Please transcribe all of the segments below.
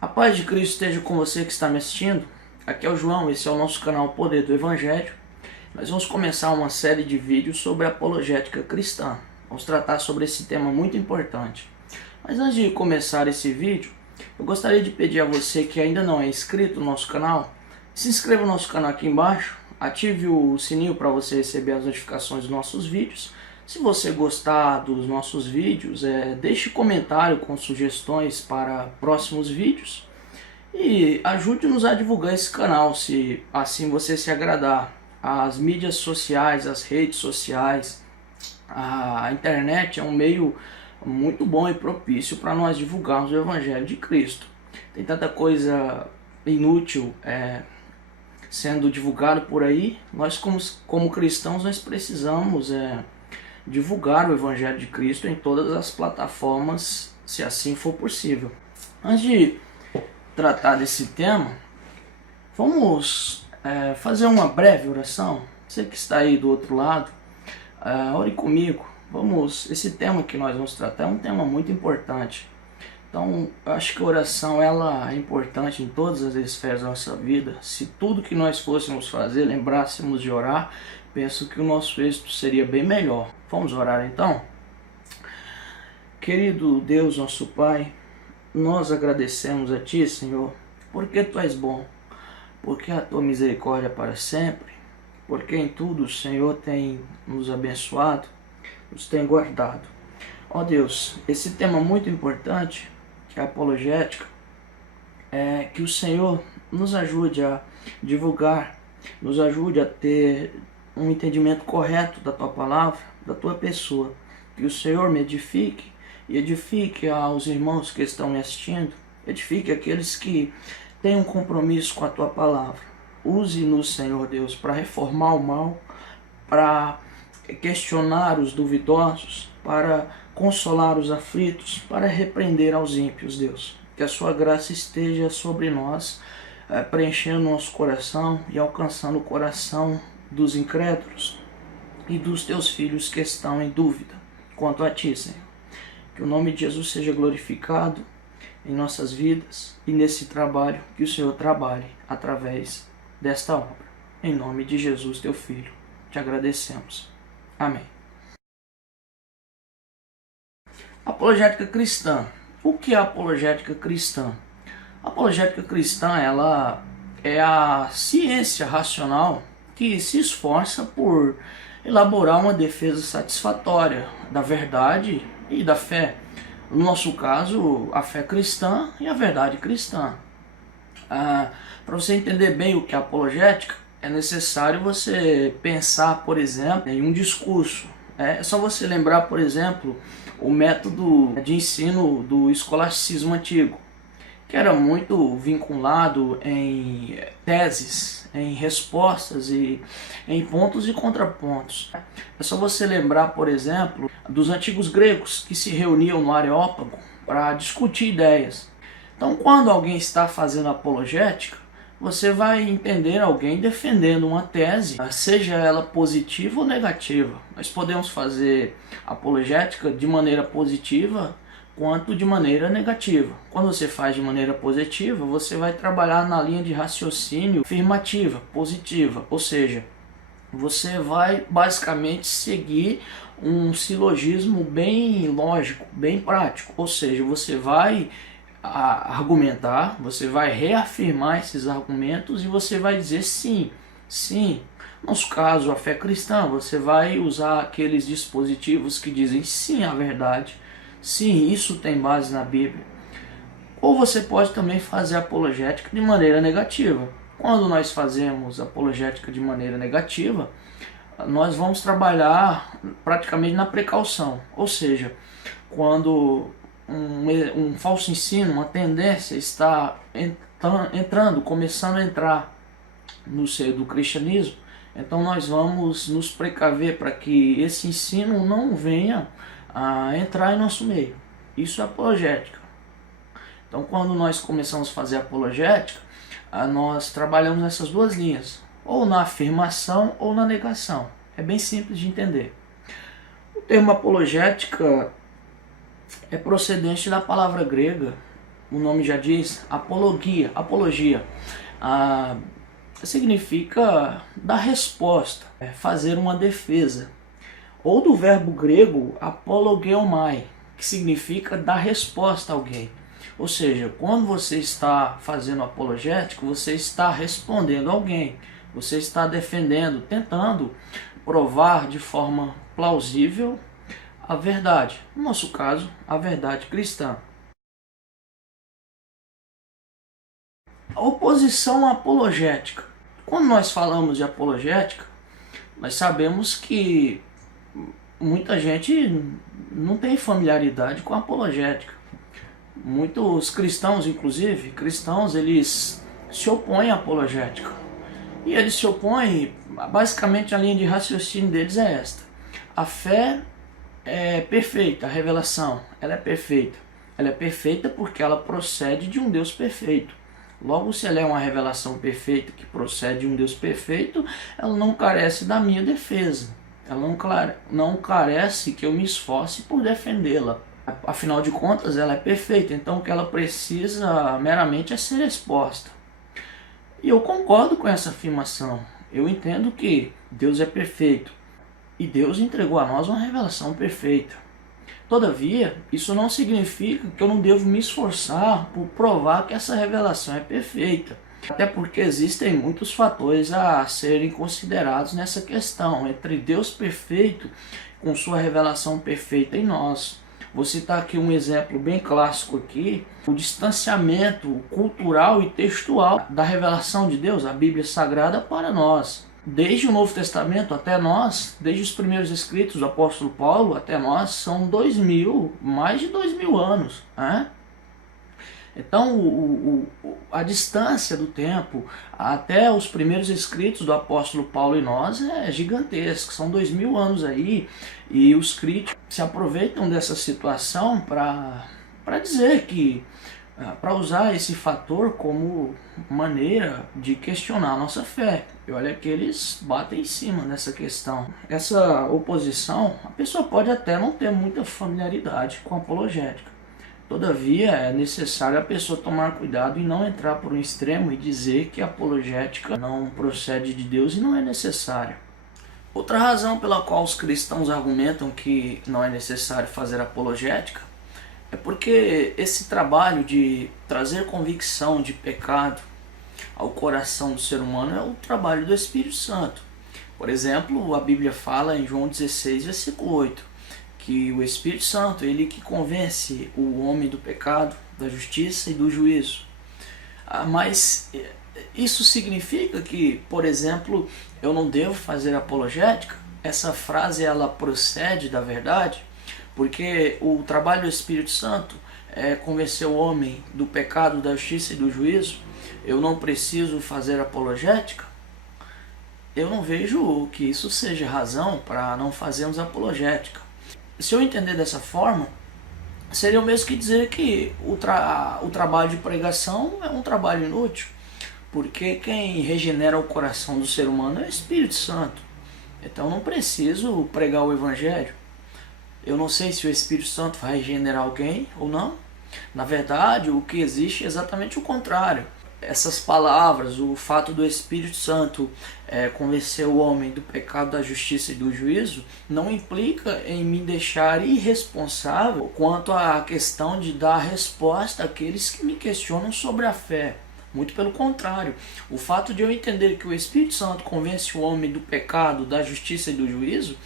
A paz de Cristo esteja com você que está me assistindo. Aqui é o João, esse é o nosso canal Poder do Evangelho. Nós vamos começar uma série de vídeos sobre apologética cristã. Vamos tratar sobre esse tema muito importante. Mas antes de começar esse vídeo, eu gostaria de pedir a você que ainda não é inscrito no nosso canal, se inscreva no nosso canal aqui embaixo, ative o sininho para você receber as notificações dos nossos vídeos. Se você gostar dos nossos vídeos, deixe comentário com sugestões para próximos vídeos e ajude-nos a divulgar esse canal, se assim você se agradar. As mídias sociais, as redes sociais, a internet é um meio muito bom e propício para nós divulgarmos o Evangelho de Cristo. Tem tanta coisa inútil sendo divulgado por aí. Nós como cristãos nós precisamos divulgar o Evangelho de Cristo em todas as plataformas, se assim for possível. Antes de tratar desse tema, vamos fazer uma breve oração. Você que está aí do outro lado, ore comigo. Esse tema que nós vamos tratar é um tema muito importante. Então, eu acho que a oração ela é importante em todas as esferas da nossa vida. Se tudo que nós fôssemos fazer, lembrássemos de orar, penso que o nosso êxito seria bem melhor. Vamos orar então? Querido Deus, nosso Pai, nós agradecemos a Ti, Senhor, porque Tu és bom, porque a Tua misericórdia é para sempre, porque em tudo o Senhor tem nos abençoado, nos tem guardado. Ó Deus, esse tema muito importante, que é a apologética, que o Senhor nos ajude a divulgar, nos ajude a ter um entendimento correto da Tua palavra, da Tua pessoa. Que o Senhor me edifique e edifique aos irmãos que estão me assistindo, edifique aqueles que têm um compromisso com a Tua palavra. Use-nos, Senhor Deus, para reformar o mal, para questionar os duvidosos, para consolar os aflitos, para repreender aos ímpios, Deus. Que a Sua graça esteja sobre nós, preenchendo nosso coração e alcançando o coração dos incrédulos e dos Teus filhos que estão em dúvida quanto a Ti, Senhor. Que o nome de Jesus seja glorificado em nossas vidas e nesse trabalho que o Senhor trabalhe através desta obra. Em nome de Jesus, Teu Filho, te agradecemos. Amém. Apologética cristã. O que é apologética cristã? A apologética cristã ela é a ciência racional que se esforça por elaborar uma defesa satisfatória da verdade e da fé. No nosso caso, a fé cristã e a verdade cristã. Para você entender bem o que é apologética, é necessário você pensar, por exemplo, em um discurso. É só você lembrar, por exemplo, o método de ensino do escolasticismo antigo, que era muito vinculado em teses, em respostas e em pontos e contrapontos. É só você lembrar, por exemplo, dos antigos gregos que se reuniam no Areópago para discutir ideias. Então, quando alguém está fazendo apologética, você vai entender alguém defendendo uma tese, seja ela positiva ou negativa. Nós podemos fazer apologética de maneira positiva quanto de maneira negativa. Quando você faz de maneira positiva, você vai trabalhar na linha de raciocínio afirmativa, positiva, ou seja, você vai basicamente seguir um silogismo bem lógico, bem prático, ou seja, você vai argumentar, você vai reafirmar esses argumentos e você vai dizer sim, sim. No nosso caso, a fé cristã, você vai usar aqueles dispositivos que dizem sim à verdade, sim, isso tem base na Bíblia. Ou você pode também fazer apologética de maneira negativa. Quando nós fazemos apologética de maneira negativa, nós vamos trabalhar praticamente na precaução, ou seja, quando um falso ensino, uma tendência está começando a entrar no seio do cristianismo, então nós vamos nos precaver para que esse ensino não venha a entrar em nosso meio. Isso é apologética. Então, quando nós começamos a fazer apologética, nós trabalhamos nessas duas linhas, ou na afirmação ou na negação. É bem simples de entender. O termo apologética é procedente da palavra grega o nome já diz, apologia, ah, significa dar resposta, fazer uma defesa. Ou do verbo grego apologeomai, que significa dar resposta a alguém. Ou seja, quando você está fazendo apologética, você está respondendo a alguém, você está defendendo, tentando provar de forma plausível a verdade. No nosso caso, a verdade cristã. A oposição apologética. Quando nós falamos de apologética, nós sabemos que muita gente não tem familiaridade com a apologética. Muitos cristãos, inclusive, eles se opõem à apologética. E eles se opõem, basicamente a linha de raciocínio deles é esta. A fé é perfeita, a revelação, ela é perfeita. Ela é perfeita porque ela procede de um Deus perfeito. Logo, se ela é uma revelação perfeita que procede de um Deus perfeito, ela não carece da minha defesa. Ela não carece que eu me esforce por defendê-la. Afinal de contas, ela é perfeita, então o que ela precisa meramente é ser exposta. E eu concordo com essa afirmação. Eu entendo que Deus é perfeito e Deus entregou a nós uma revelação perfeita. Todavia, isso não significa que eu não devo me esforçar por provar que essa revelação é perfeita. Até porque existem muitos fatores a serem considerados nessa questão, entre Deus perfeito com sua revelação perfeita em nós. Vou citar aqui um exemplo bem clássico aqui, o distanciamento cultural e textual da revelação de Deus, a Bíblia Sagrada, para nós. Desde o Novo Testamento até nós, desde os primeiros escritos do apóstolo Paulo até nós, são mais de 2000 anos, né? Então, a distância do tempo até os primeiros escritos do apóstolo Paulo e nós é gigantesca, são 2000 anos aí, e os críticos se aproveitam dessa situação para dizer que, para usar esse fator como maneira de questionar a nossa fé. E olha que eles batem em cima dessa questão. Essa oposição, a pessoa pode até não ter muita familiaridade com a apologética. Todavia, é necessário a pessoa tomar cuidado e não entrar por um extremo e dizer que a apologética não procede de Deus e não é necessária. Outra razão pela qual os cristãos argumentam que não é necessário fazer apologética é porque esse trabalho de trazer convicção de pecado ao coração do ser humano é o trabalho do Espírito Santo. Por exemplo, a Bíblia fala em João 16, versículo 8, que o Espírito Santo, ele que convence o homem do pecado, da justiça e do juízo. Mas isso significa que, por exemplo, eu não devo fazer apologética? Essa frase ela procede da verdade? Porque o trabalho do Espírito Santo é convencer o homem do pecado, da justiça e do juízo. Eu não preciso fazer apologética? Eu não vejo que isso seja razão para não fazermos apologética. Se eu entender dessa forma, seria o mesmo que dizer que o trabalho de pregação é um trabalho inútil, porque quem regenera o coração do ser humano é o Espírito Santo. Então eu não preciso pregar o Evangelho. Eu não sei se o Espírito Santo vai regenerar alguém ou não. Na verdade, o que existe é exatamente o contrário. Essas palavras, o fato do Espírito Santo convencer o homem do pecado, da justiça e do juízo, não implica em me deixar irresponsável quanto à questão de dar resposta àqueles que me questionam sobre a fé. Muito pelo contrário, o fato de eu entender que o Espírito Santo convence o homem do pecado, da justiça e do juízo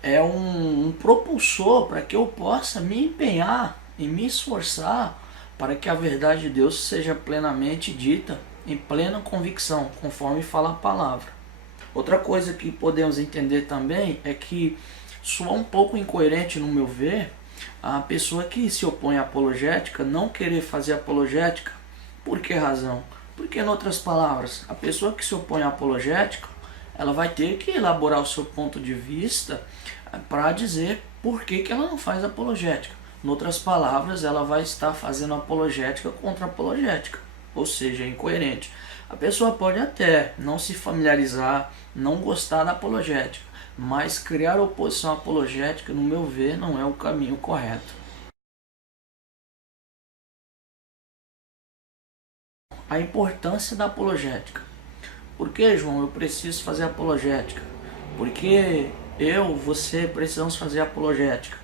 é um propulsor para que eu possa me empenhar e me esforçar para que a verdade de Deus seja plenamente dita em plena convicção, conforme fala a palavra. Outra coisa que podemos entender também é que soa um pouco incoerente, no meu ver, a pessoa que se opõe à apologética não querer fazer apologética. Por que razão? Porque, em outras palavras, a pessoa que se opõe à apologética, ela vai ter que elaborar o seu ponto de vista para dizer por que ela não faz apologética. Em outras palavras, ela vai estar fazendo apologética contra apologética, ou seja, é incoerente. A pessoa pode até não se familiarizar, não gostar da apologética, mas criar oposição apologética, no meu ver, não é o caminho correto. a importância da apologética. Por que, João, eu preciso fazer apologética? Porque você precisamos fazer apologética.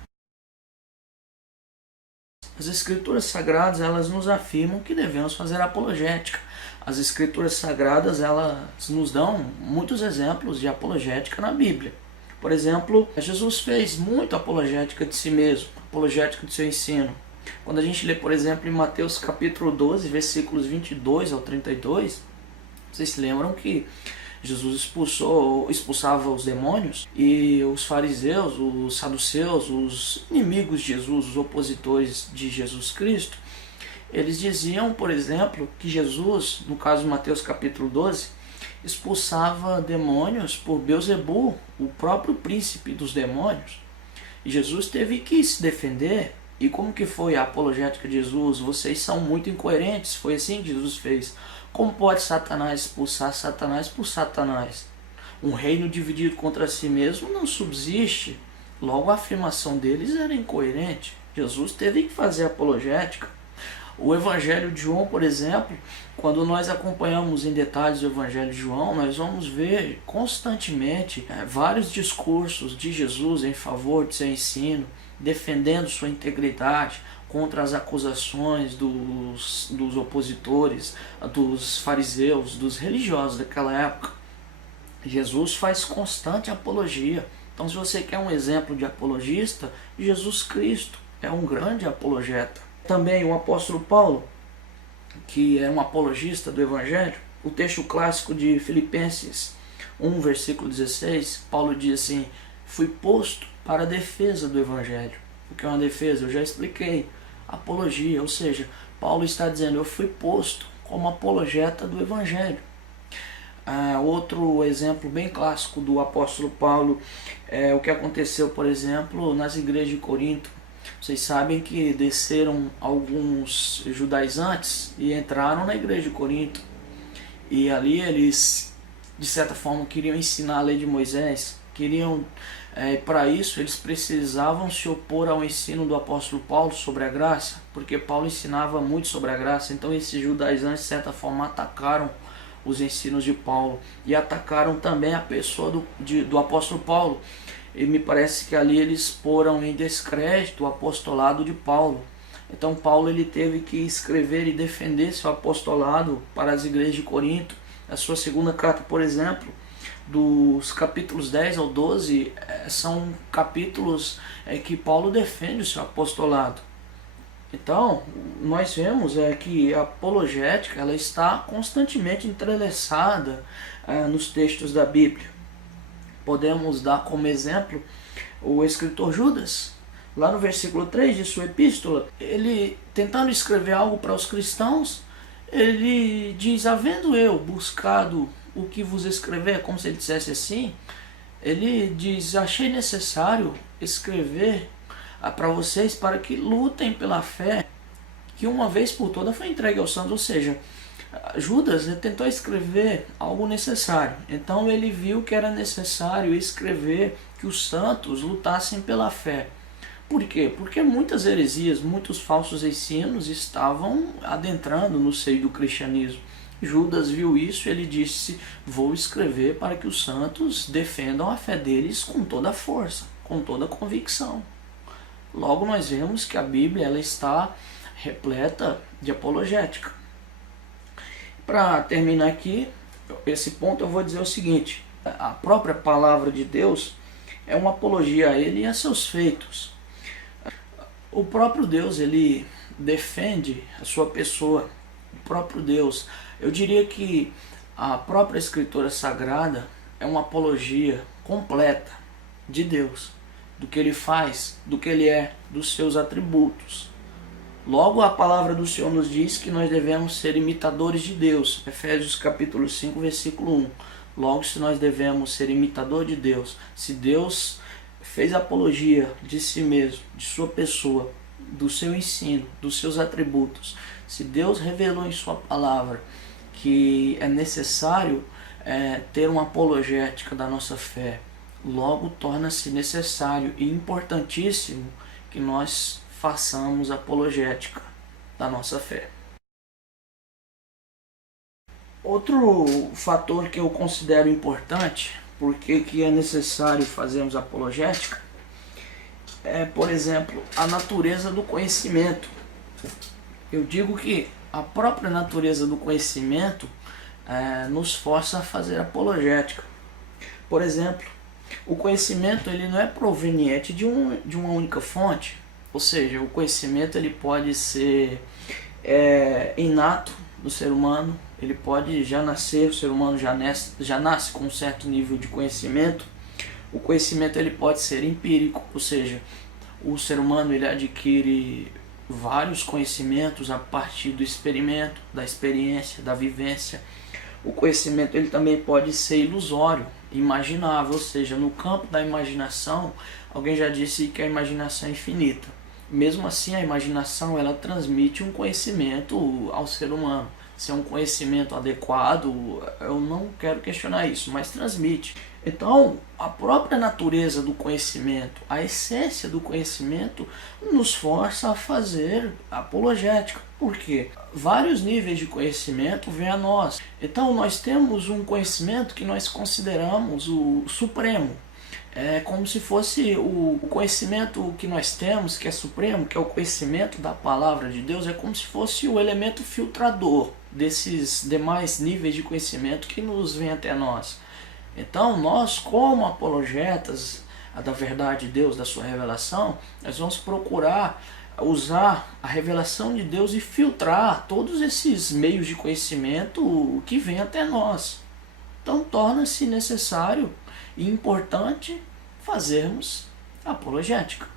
As Escrituras Sagradas, elas nos afirmam que devemos fazer apologética. As Escrituras Sagradas, elas nos dão muitos exemplos de apologética na Bíblia. Por exemplo, Jesus fez muito apologética de si mesmo, apologética do seu ensino. Quando a gente lê, por exemplo, em Mateus capítulo 12, versículos 22 ao 32, vocês se lembram que Jesus expulsava os demônios e os fariseus, os saduceus, os inimigos de Jesus, os opositores de Jesus Cristo, eles diziam, por exemplo, que Jesus, no caso de Mateus capítulo 12, expulsava demônios por Beelzebul, o próprio príncipe dos demônios. E Jesus teve que se defender. E como que foi a apologética de Jesus? Vocês são muito incoerentes. Foi assim que Jesus fez. Como pode Satanás expulsar Satanás por Satanás? Um reino dividido contra si mesmo não subsiste. Logo a afirmação deles era incoerente. Jesus teve que fazer apologética. O Evangelho de João, por exemplo, quando nós acompanhamos em detalhes o Evangelho de João, nós vamos ver constantemente vários discursos de Jesus em favor de seu ensino, defendendo sua integridade contra as acusações dos opositores, dos fariseus, dos religiosos daquela época. Jesus faz constante apologia. Então, se você quer um exemplo de apologista, Jesus Cristo é um grande apologeta. Também o apóstolo Paulo, que é um apologista do Evangelho, o texto clássico de Filipenses 1, versículo 16, Paulo diz assim: fui posto para a defesa do Evangelho. O que é uma defesa? Eu já expliquei. Apologia, ou seja, Paulo está dizendo, eu fui posto como apologeta do Evangelho. Outro exemplo bem clássico do apóstolo Paulo é o que aconteceu, por exemplo, nas igrejas de Corinto. Vocês sabem que desceram alguns judaizantes e entraram na igreja de Corinto. E ali eles, de certa forma, queriam ensinar a lei de Moisés. Para isso, eles precisavam se opor ao ensino do apóstolo Paulo sobre a graça, porque Paulo ensinava muito sobre a graça. Então esses judaizantes, de certa forma, atacaram os ensinos de Paulo e atacaram também a pessoa do apóstolo Paulo. E me parece que ali eles poram em descrédito o apostolado de Paulo. Então Paulo ele teve que escrever e defender seu apostolado para as igrejas de Corinto. A sua segunda carta, por exemplo, dos capítulos 10 ao 12, são capítulos que Paulo defende o seu apostolado. Então, nós vemos que a apologética ela está constantemente entrelaçada nos textos da Bíblia. Podemos dar como exemplo o escritor Judas. Lá no versículo 3 de sua epístola, ele tentando escrever algo para os cristãos, ele diz, havendo eu buscado o que vos escrever, como se ele dissesse assim, ele diz, achei necessário escrever para vocês para que lutem pela fé que uma vez por toda foi entregue aos santos. Ou seja, Judas tentou escrever algo necessário, então ele viu que era necessário escrever que os santos lutassem pela fé. Por quê? Porque muitas heresias, muitos falsos ensinos estavam adentrando no seio do cristianismo. Judas viu isso e ele disse, vou escrever para que os santos defendam a fé deles com toda a força, com toda a convicção. Logo nós vemos que a Bíblia ela está repleta de apologética. Para terminar aqui, esse ponto eu vou dizer o seguinte, a própria palavra de Deus é uma apologia a Ele e a seus feitos. O próprio Deus, Ele defende a sua pessoa, o próprio Deus. Eu diria que a própria Escritura Sagrada é uma apologia completa de Deus, do que Ele faz, do que Ele é, dos seus atributos. Logo, a palavra do Senhor nos diz que nós devemos ser imitadores de Deus. Efésios capítulo 5, versículo 1. Logo, se nós devemos ser imitador de Deus, se Deus fez apologia de si mesmo, de sua pessoa, do seu ensino, dos seus atributos, se Deus revelou em sua palavra que é necessário ter uma apologética da nossa fé, logo torna-se necessário e importantíssimo que nós façamos apologética da nossa fé. Outro fator que eu considero importante, porque que é necessário fazermos apologética, é, por exemplo, a natureza do conhecimento. Eu digo que a própria natureza do conhecimento nos força a fazer apologética. Por exemplo, o conhecimento ele não é proveniente de uma única fonte, ou seja, o conhecimento ele pode ser inato do ser humano, ele pode já nascer, o ser humano já nasce com um certo nível de conhecimento. O conhecimento ele pode ser empírico, ou seja, o ser humano ele adquire vários conhecimentos a partir do experimento, da experiência, da vivência. O conhecimento ele também pode ser ilusório, imaginável, ou seja, no campo da imaginação, alguém já disse que a imaginação é infinita. Mesmo assim, a imaginação ela transmite um conhecimento ao ser humano. Se é um conhecimento adequado, eu não quero questionar isso, mas transmite. Então, a própria natureza do conhecimento, a essência do conhecimento, nos força a fazer apologética. Por quê? Vários níveis de conhecimento vêm a nós. Então, nós temos um conhecimento que nós consideramos o supremo. É como se fosse o conhecimento que nós temos, que é supremo, que é o conhecimento da palavra de Deus, é como se fosse o elemento filtrador desses demais níveis de conhecimento que nos vêm até nós. Então, nós, como apologetas da verdade de Deus, da sua revelação, nós vamos procurar usar a revelação de Deus e filtrar todos esses meios de conhecimento que vêm até nós. Então, torna-se necessário e importante fazermos apologética.